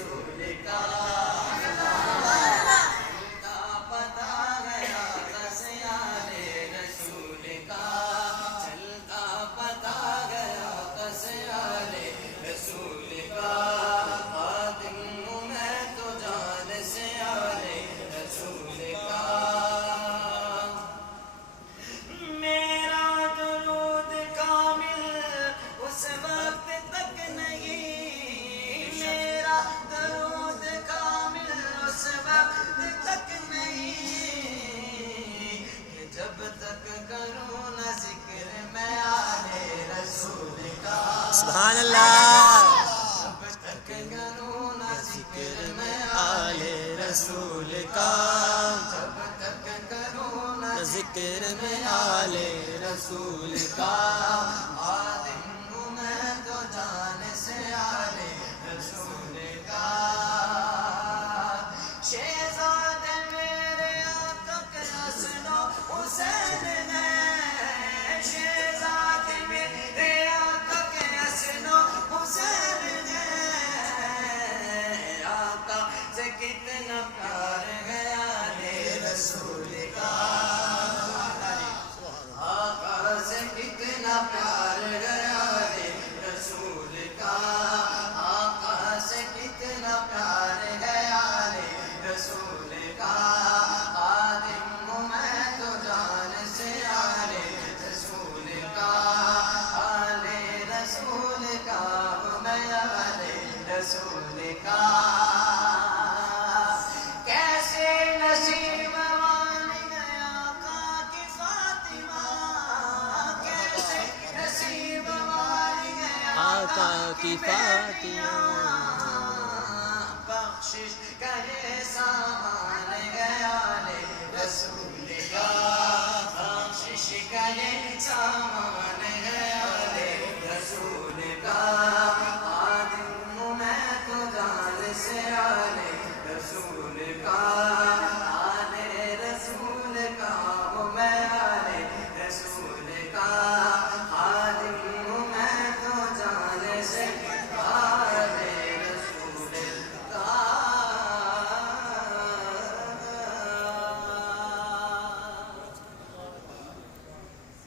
رسول کا پتا گیا کسیال رسول کا چلتا پتا گیا کسیال رسول کا خادم ہوں میں تو جان سے آلے رسول کا میرا درود کامل اس وقت تک نہیں میرا درود کامل اس وقت تک نہیں کہ جب تک کروں نہ ذکر میں آلے رسول کا سبحان اللہ جب تک کروں نہ ذکر میں آلے رسول کا جب تک کروں نہ ذکر میں آلے رسول کا خادم ہوں میں تو جان سے آلے رسول کا شہزاد میرے آقا کے حسن و حسین نے شہزاد میرے آقا کے حسن و حسین نے آقا سے کتنا پیار ہے آلے رسول کا آقا سے کتنا پیار ہے آلے رسول کا آقا سے کتنا پیار ہے آلے رسول کا خادم ہوں میں تو جان سے آلے رسول کا آلے رسول کا ہوں میں آلے رسول کا کیسے نصیب والی ہے آقا کی فاطمہ کیسے نصیب والی ہے آقا کی فاطمہ